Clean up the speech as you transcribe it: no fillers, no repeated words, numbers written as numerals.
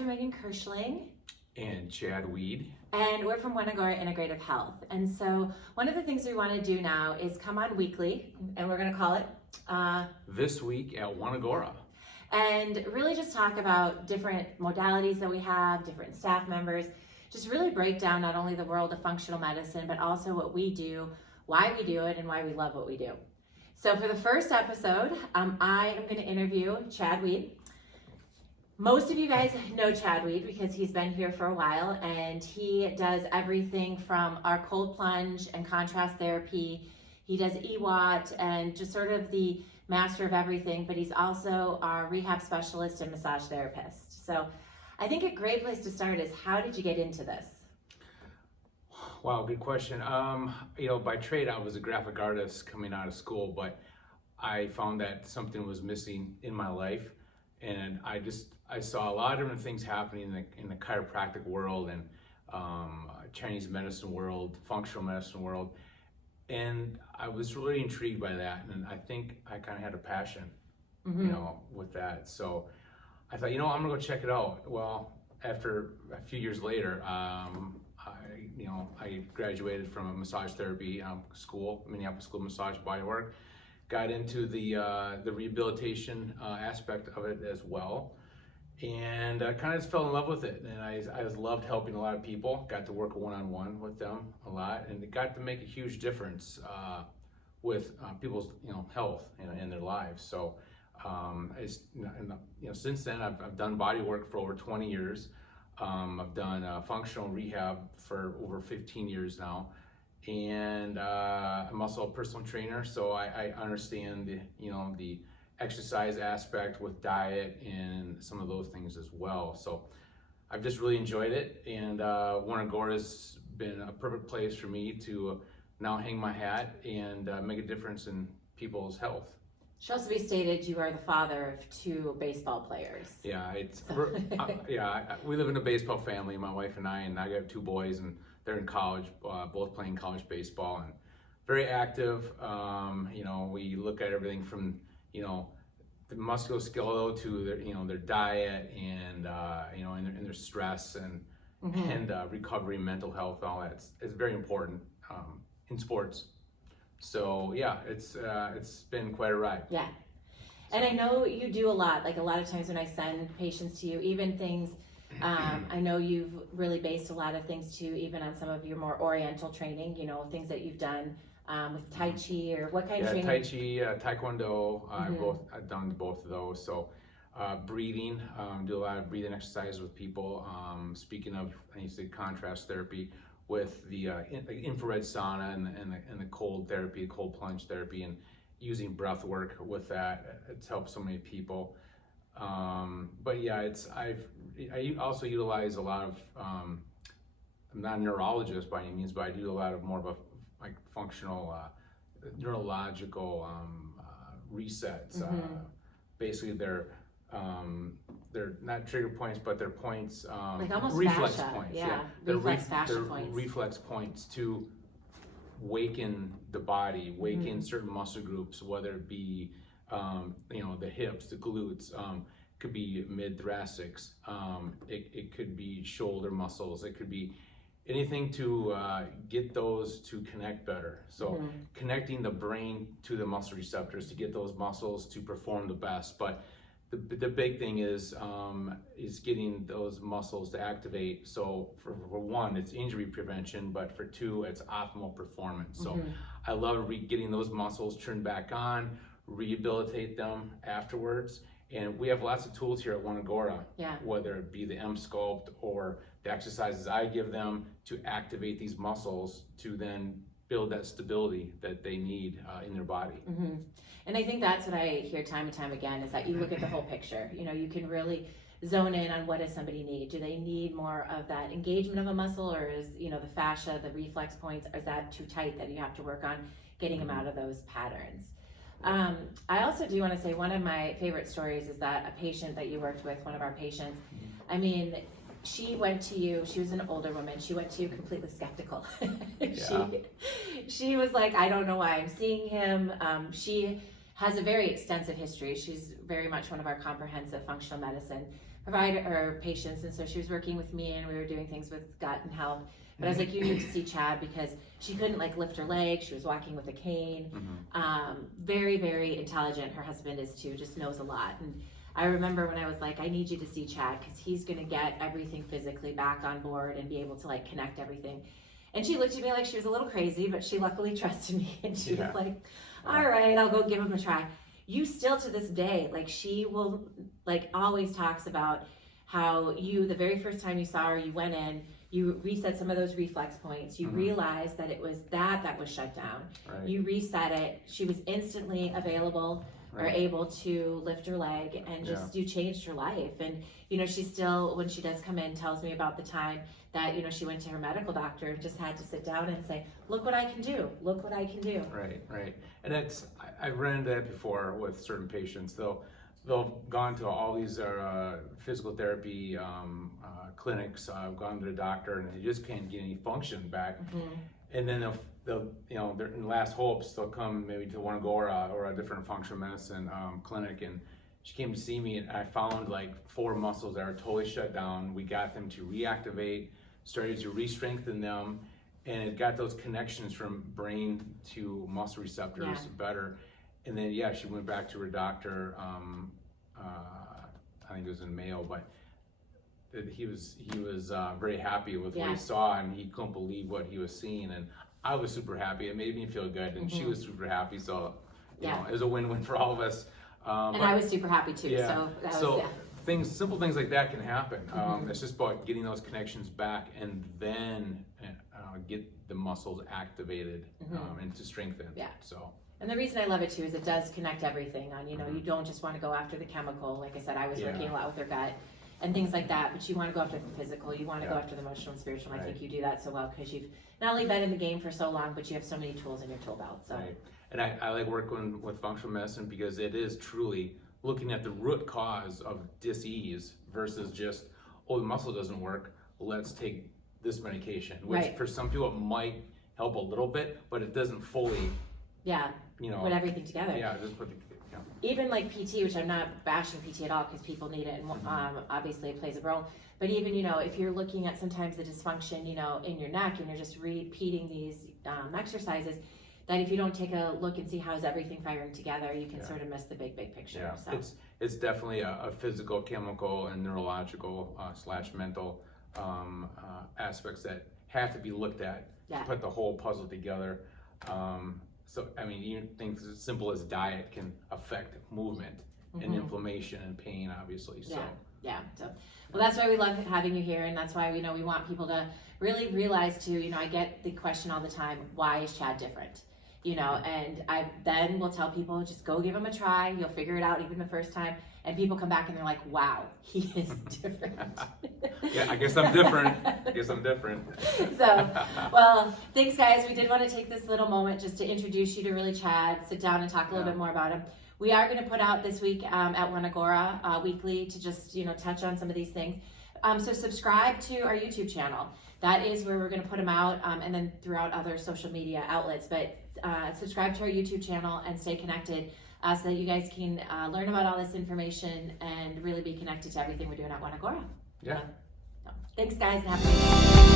Dr. Megan Kirschling. And Chad Weed. And we're from One Agora Integrative Health. And so one of the things we want to do now is come on weekly, and we're going to call it This Week at One Agora. And really just talk about different modalities that we have, different staff members, just really break down not only the world of functional medicine, but also what we do, why we do it, and why we love what we do. So for the first episode, I am going to interview Chad Weed. Most of you guys know Chad Weed because he's been here for a while, and he does everything from our cold plunge and contrast therapy. He does EWAT and just sort of the master of everything, but he's also our rehab specialist and massage therapist. So I think a great place to start is, how did you get into this? Wow, good question. By trade, I was a graphic artist coming out of school, but I found that something was missing in my life, and I saw a lot of different things happening in the chiropractic world and Chinese medicine world, functional medicine world, and I was really intrigued by that, and I think I kind of had a passion, with that. So I thought, I'm gonna go check it out. Well, after a few years later, I graduated from a massage therapy school, Minneapolis School of Massage Bodywork. Got into the rehabilitation aspect of it as well, and kind of just fell in love with it. And I just loved helping a lot of people. Got to work one-on-one with them a lot, and it got to make a huge difference with people's health in their lives. So since then I've done body work for over 20 years. I've done functional rehab for over 15 years now, and I'm also a personal trainer, so I understand the exercise aspect with diet and some of those things as well. So I've just really enjoyed it, and One Agora's been a perfect place for me to now hang my hat and make a difference in people's health. Should also be stated, you are the father of 2 baseball players. Yeah, we live in a baseball family, my wife and I have 2 boys, and they're in college, both playing college baseball, and very active. We look at everything from the musculoskeletal to their diet and and their stress and recovery, mental health, all that. It's very important in sports. So yeah, it's been quite a ride. Yeah. And I know you do a lot, like a lot of times when I send patients to you, even things, I know you've really based a lot of things too, even on some of your more oriental training, things that you've done with Tai Chi, or what kind of training? Tai Chi, Taekwondo, I've done both of those. So breathing, do a lot of breathing exercises with people. Speaking of, I used to contrast therapy with the infrared sauna and the cold therapy, cold plunge therapy, and using breath work with that. It's helped so many people. But yeah, I also utilize a lot of, I'm not a neurologist by any means, but I do a lot of more of a functional neurological resets. Basically they're not trigger points, but they're points, like almost reflex fascia. points. Yeah. They're fascia points. Reflex points to waken the body, waken certain muscle groups, whether it be the hips, the glutes, could be mid-thoracics, it could be shoulder muscles, it could be anything to get those to connect better. So connecting the brain to the muscle receptors to get those muscles to perform the best. But the big thing is getting those muscles to activate. So for one, it's injury prevention, but for 2, it's optimal performance. So I love getting those muscles turned back on, rehabilitate them afterwards. And we have lots of tools here at One Agora, whether it be the M-Sculpt or the exercises I give them to activate these muscles to then build that stability that they need in their body. And I think that's what I hear time and time again, is that you look at the whole picture. You can really zone in on what does somebody need. Do they need more of that engagement of a muscle, or is the fascia, the reflex points, is that too tight that you have to work on getting them out of those patterns? I also do want to say, one of my favorite stories is that a patient that you worked with, one of our patients, I mean, she went to you, she was an older woman, she went to you completely skeptical. She was like, I don't know why I'm seeing him. She has a very extensive history. She's very much one of our comprehensive functional medicine provider or patients, and so she was working with me, and we were doing things with gut and health. But I was like, you need to see Chad, because she couldn't like lift her leg. She was walking with a cane. Very, very intelligent. Her husband is too, just knows a lot. And I remember when I was like, I need you to see Chad, because he's going to get everything physically back on board and be able to like connect everything. And she looked at me like she was a little crazy, but she luckily trusted me. And she was like, all right, I'll go give him a try. You still to this day, like she will like always talks about how you, the very first time you saw her, you went in, you reset some of those reflex points. You realized that it was that was shut down. You reset it. She was instantly available or able to lift her leg, and just you changed her life. And you know, she still, when she does come in, tells me about the time that, you know, she went to her medical doctor and just had to sit down and say, look what I can do, look what I can do. Right. And it's, I've run into that before with certain patients. They'll gone to all these physical therapy clinics. I've gone to the doctor, and they just can't get any function back. And then they'll you know, they're in last hopes, they'll come maybe to One Agora or a different functional medicine clinic. And she came to see me, and I found like 4 muscles that are totally shut down. We got them to reactivate, started to re-strengthen them, and it got those connections from brain to muscle receptors better. And then she went back to her doctor. I think it was in Mayo, but he was very happy with what he saw, and he couldn't believe what he was seeing. And I was super happy. It made me feel good, and she was super happy. So you know, it was a win-win for all of us. And I was super happy too. So simple things like that can happen. It's just about getting those connections back, and then get the muscles activated and to strengthen. So. And the reason I love it too is it does connect everything on, you know, you don't just want to go after the chemical. Like I said, I was working a lot with her gut and things like that, but you want to go after the physical, you want to go after the emotional and spiritual. And I think you do that so well, because you've not only been in the game for so long, but you have so many tools in your tool belt. So. And I like working with functional medicine, because it is truly looking at the root cause of dis-ease versus just, oh, the muscle doesn't work, let's take this medication, which for some people it might help a little bit, but it doesn't fully you know, put everything together. Just put even like PT, which I'm not bashing PT at all, because people need it, and obviously it plays a role. But even, you know, if you're looking at sometimes the dysfunction, you know, in your neck, and you're just repeating these exercises, that if you don't take a look and see how's everything firing together, you can sort of miss the big picture. So. It's definitely a physical, chemical, and neurological / mental aspects that have to be looked at to put the whole puzzle together. So, I mean, even things as simple as diet can affect movement and inflammation and pain, obviously. So. Well, that's why we love having you here, and that's why we want people to really realize too, you know, I get the question all the time, why is Chad different? You know, and I then will tell people, just go give him a try, you'll figure it out even the first time, and people come back and they're like, wow, he is different. I guess I'm different. So, well, thanks guys. We did want to take this little moment just to introduce you to really Chad, sit down and talk a little bit more about him. We are going to put out this week at One Agora weekly to just, you know, touch on some of these things. So subscribe to our YouTube channel. That is where we're going to put them out, and then throughout other social media outlets. But subscribe to our YouTube channel and stay connected so that you guys can learn about all this information and really be connected to everything we're doing at One Agora. So, thanks guys, and have a great day.